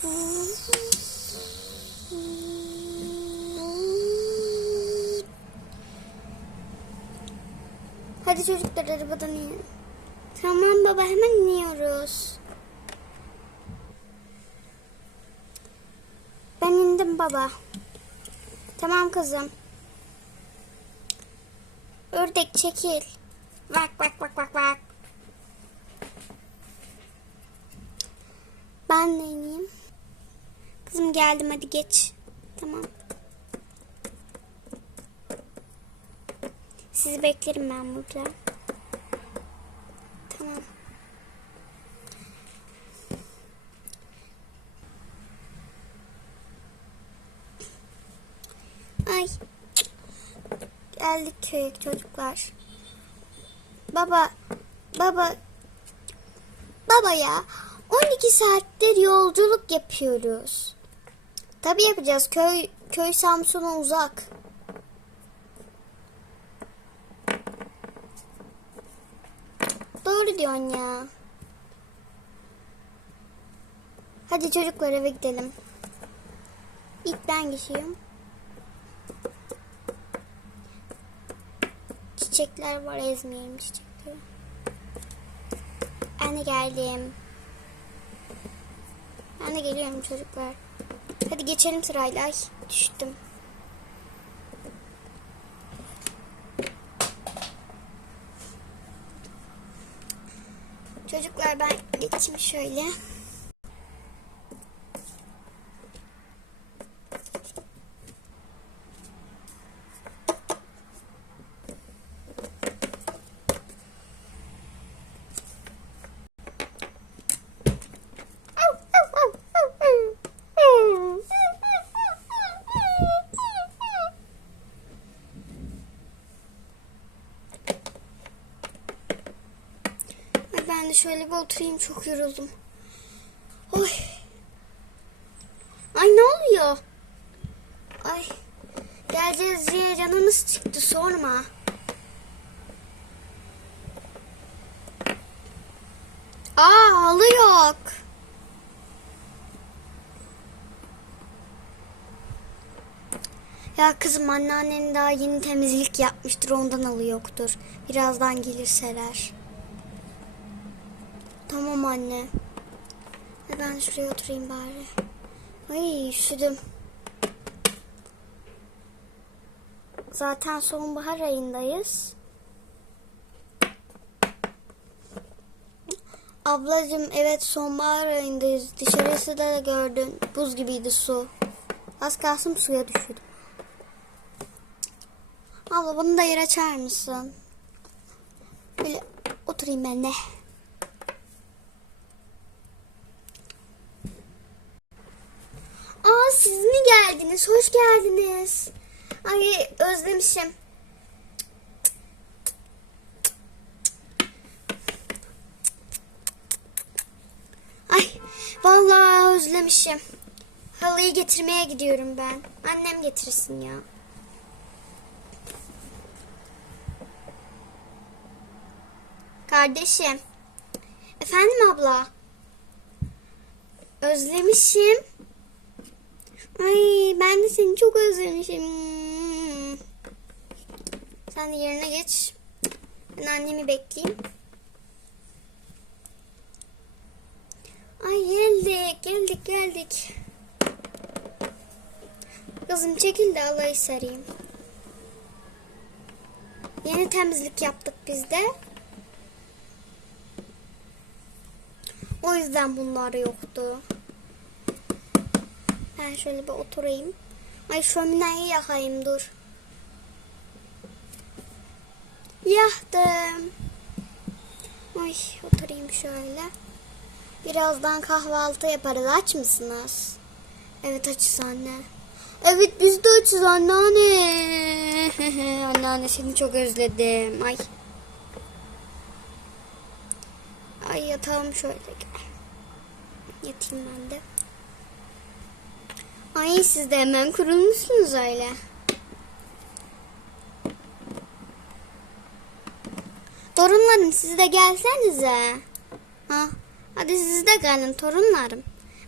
Hadi çocuklar arabadan inin. Tamam baba hemen iniyoruz. Ben indim baba. Tamam kızım. Ördek çekil. Bak bak bak bak bak. Ben de ineyim. Kızım geldim hadi geç. Tamam. Sizi beklerim ben burada. Tamam. Ay. Geldik köye çocuklar. Baba, baba, baba ya. 12 saattir yolculuk yapıyoruz. Tabii yapacağız. Köy köy Samsun'a uzak. Doğru diyorsun ya. Hadi çocuklar eve gidelim. İlk ben geçeyim. Çiçekler var ezmeyelim çiçekleri. De geldim. De geliyorum çocuklar. Hadi geçelim sırayla. Ay düştüm. Çocuklar ben geçeyim şöyle. Ben de şöyle bir oturayım çok yoruldum. Oy. Ay ne oluyor? Ay. Geleceğiz diye canımız çıktı sorma. Aa halı yok. Ya kızım anneannen daha yeni temizlik yapmıştır ondan halı yoktur. Birazdan gelirseler. Tamam anne. Hadi ben şuraya oturayım bari. Ay üşüdüm. Zaten sonbahar ayındayız. Ablacığım evet sonbahar ayındayız. Dışarısı da gördün. Buz gibiydi su. Az kalsın suya düşürdüm. Abla bunu da yer açar mısın? Böyle oturayım ben de. Aa siz mi geldiniz? Hoş geldiniz. Ay özlemişim. Ay vallahi özlemişim. Halıyı getirmeye gidiyorum ben. Annem getirsin ya. Kardeşim. Efendim abla. Özlemişim. Ay ben de seni çok özlemişim. Sen de yerine geç. Ben annemi bekleyeyim. Ay geldik geldik geldik. Kızım çekil de alayı sarayım. Yeni temizlik yaptık biz de. O yüzden bunlar yoktu. Ben şöyle bir oturayım. Ay şömineyi yakayım dur. Yaktım. Ay oturayım şöyle. Birazdan kahvaltı yaparız. Aç mısınız? Evet açız anne. Evet biz de açız anneanne. anneanne seni çok özledim. Ay. Ay yatalım şöyle. Yatayım ben de. Ay siz de hemen kurulmuşsunuz öyle. Torunlarım siz de gelsenize. Ha, hadi siz de gelin torunlarım.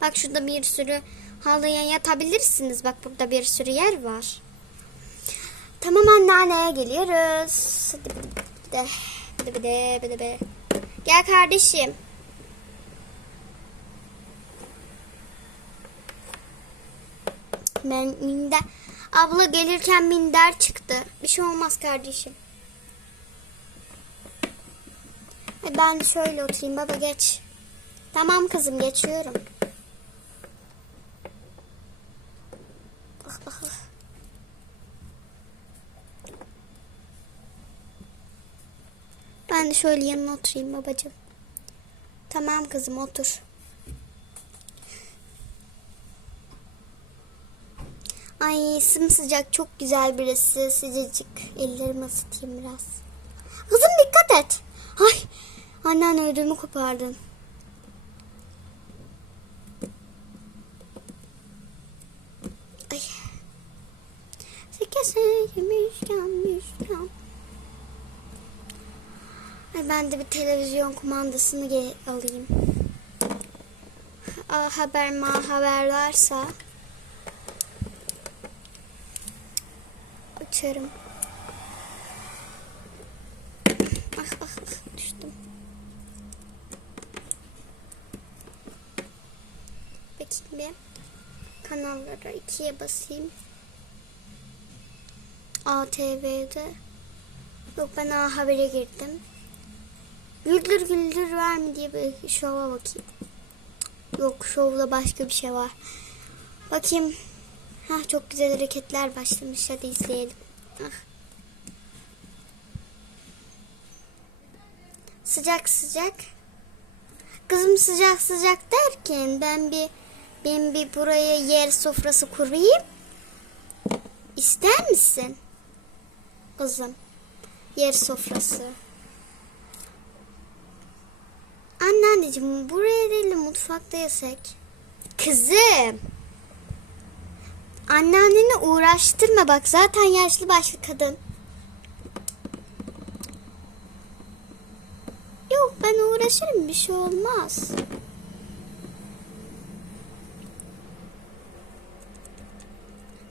Bak şurada bir sürü halıya yatabilirsiniz. Bak burada bir sürü yer var. Tamam anneanneye geliyoruz. Hadi bir de, de, de, de. Gel kardeşim. Ben minder. Abla gelirken minder çıktı. Bir şey olmaz kardeşim. Ben şöyle oturayım baba geç. Tamam kızım geçiyorum. Ah, ah, ah. Ben de şöyle yanına oturayım babacığım. Tamam kızım otur. Ay sımsıcak çok güzel birisi sıcacık. Ellerimi ısıtayım biraz. Kızım dikkat et. Ay annen ödümü kopardın. Ay. Sekese yemişken müşken. Ay ben de bir televizyon kumandasını alayım. Aa, haber ma haber varsa açarım. Ah ah ah düştüm. Bir. Kanallara ikiye basayım. ATV'de. Yok ben A Haber'e girdim. Güldür güldür var mı diye bir şova bakayım. Yok şovda başka bir şey var. Bakayım. Hah çok güzel hareketler başlamış. Hadi izleyelim. Sıcak sıcak. Kızım sıcak sıcak derken ben bir ben bir buraya yer sofrası kurayım. İster misin? Kızım. Yer sofrası. Anneanneciğim buraya değil de mutfakta yesek. Kızım. Anneanneni uğraştırma bak zaten yaşlı başlı kadın. Yok ben uğraşırım bir şey olmaz.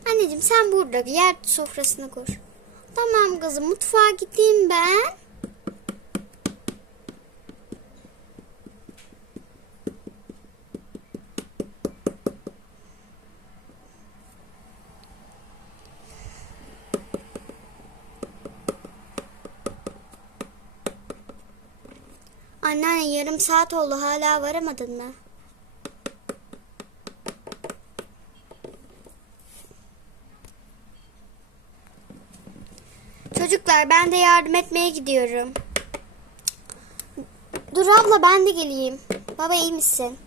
Anneciğim sen burada yer sofrasını kur. Tamam kızım mutfağa gideyim ben. Anneanne yarım saat oldu hala varamadın mı? Çocuklar ben de yardım etmeye gidiyorum. Dur abla ben de geleyim. Baba iyi misin?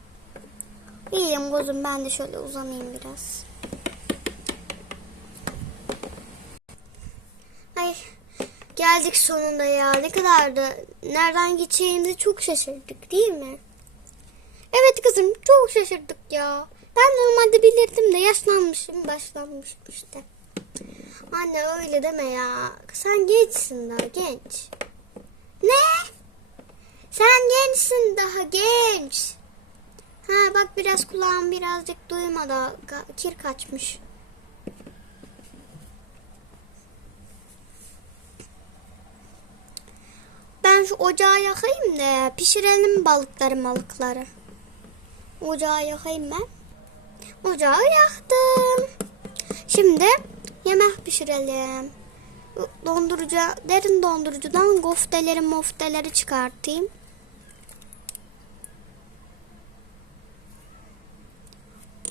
İyiyim kuzum ben de şöyle uzanayım biraz. Ay geldik sonunda ya ne kadar da nereden geçeceğimizi çok şaşırdık değil mi? Evet kızım çok şaşırdık ya. Ben normalde bilirdim de yaşlanmışım başlanmışım işte. Anne öyle deme ya. Sen gençsin daha genç. Ne? Sen gençsin daha genç. Ha bak biraz kulağım birazcık duymadı. Kir kaçmış. Ben şu ocağı yakayım da pişirelim balıkları balıkları. Ocağı yakayım ben. Ocağı yaktım. Şimdi yemek pişirelim. Dondurucu, derin dondurucudan gofteleri mofteleri çıkartayım.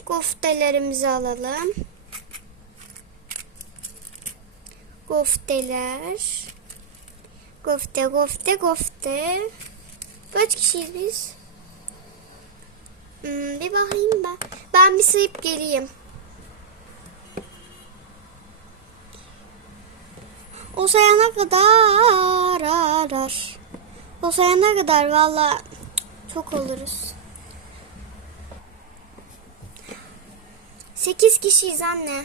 Goftelerimizi alalım. Gofteler. Gofte, gofte, gofte. Kaç kişiyiz biz? Hmm, bir bakayım ben. Ben bir sayıp geleyim. O sayana kadar arar. O sayana kadar valla çok oluruz. Sekiz kişiyiz anne.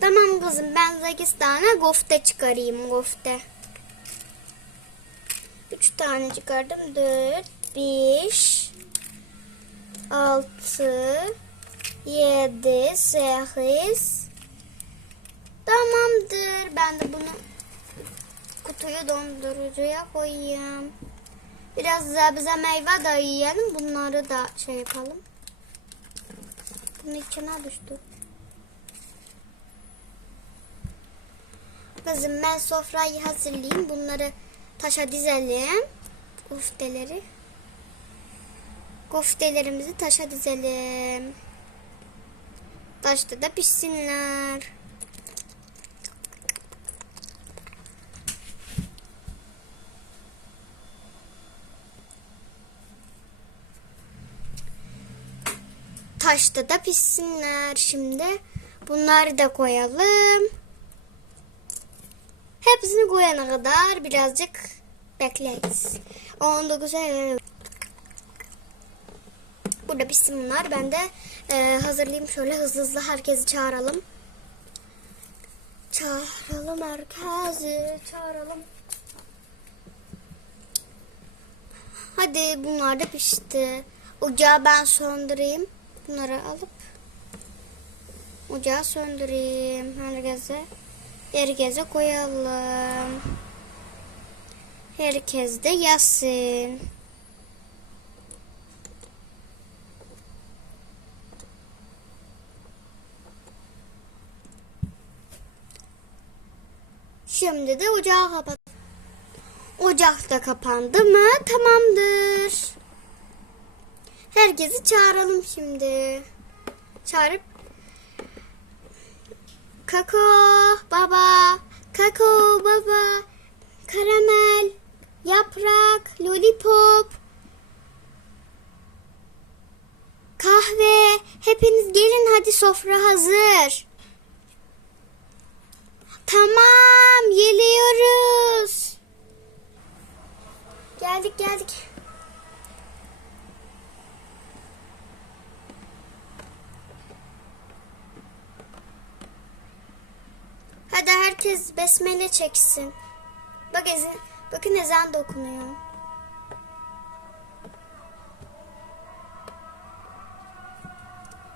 Tamam kızım ben sekiz tane gofte çıkarayım gofte. Üç tane çıkardım. Dört, beş, 6 7 8 Tamamdır. Ben de bunu kutuyu dondurucuya koyayım. Biraz sebze meyve de yiyelim. Bunları da şey yapalım. Bunun içine düştü. Kızım ben sofrayı hazırlayayım. Bunları taşa dizelim. Kofteleri. Koftelerimizi taşa dizelim. Taşta da pişsinler. Taşta da pişsinler. Şimdi bunları da koyalım. Hepsini koyana kadar birazcık bekleyiz. 19 Eylül. Burada pişsin bunlar. Ben de e, hazırlayayım şöyle hızlı hızlı herkesi çağıralım. Çağıralım herkesi. Çağıralım. Hadi bunlar da pişti. Ocağı ben söndüreyim. Bunları alıp ocağı söndüreyim. Herkese herkese koyalım. Herkes de yazsın. Şimdi de ocağı kapat. Ocak da kapandı mı? Tamamdır. Herkesi çağıralım şimdi. Çağırıp Kako baba, kako baba, karamel, yaprak, lollipop, kahve. Hepiniz gelin hadi sofra hazır. Tamam, geliyoruz. Geldik geldik. Hadi herkes besmele çeksin. Bak ezin, bakın ezan da okunuyor.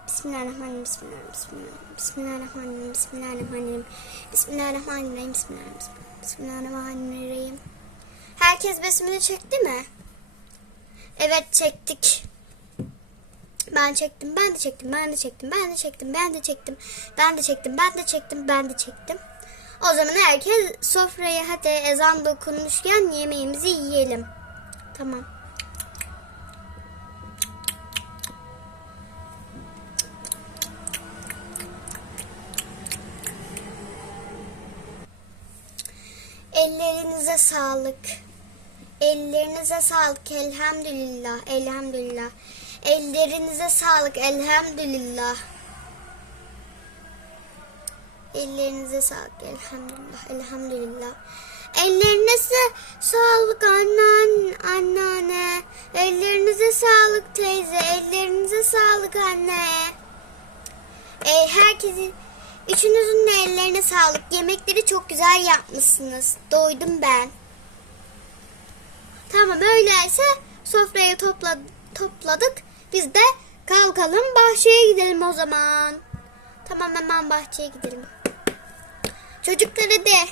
Bismillahirrahmanirrahim. Bismillahirrahmanirrahim. Bismillahirrahmanirrahim. Bismillahirrahmanirrahim. Bismillahirrahmanirrahim. Bismillahirrahmanirrahim. Bismillahirrahmanirrahim. Herkes besmele çekti mi? Evet çektik. Ben çektim, ben de çektim, ben de çektim, ben de çektim, ben de çektim, ben de çektim, ben de çektim, ben de çektim. O zaman herkes sofraya hadi ezan dokunmuşken yemeğimizi yiyelim. Tamam. Ellerinize sağlık. Ellerinize sağlık. Elhamdülillah. Elhamdülillah. Ellerinize sağlık. Elhamdülillah. Ellerinize sağlık. Elhamdülillah. Elhamdülillah. Ellerinize sağlık anneanne. anneanne. Ellerinize sağlık teyze. Ellerinize sağlık anne. E, herkesin üçünüzün de ellerine sağlık. Yemekleri çok güzel yapmışsınız. Doydum ben. Tamam öyleyse sofrayı topla, topladık. Biz de kalkalım bahçeye gidelim o zaman. Tamam hemen bahçeye gidelim. Çocukları de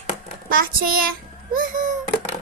bahçeye. Woohoo.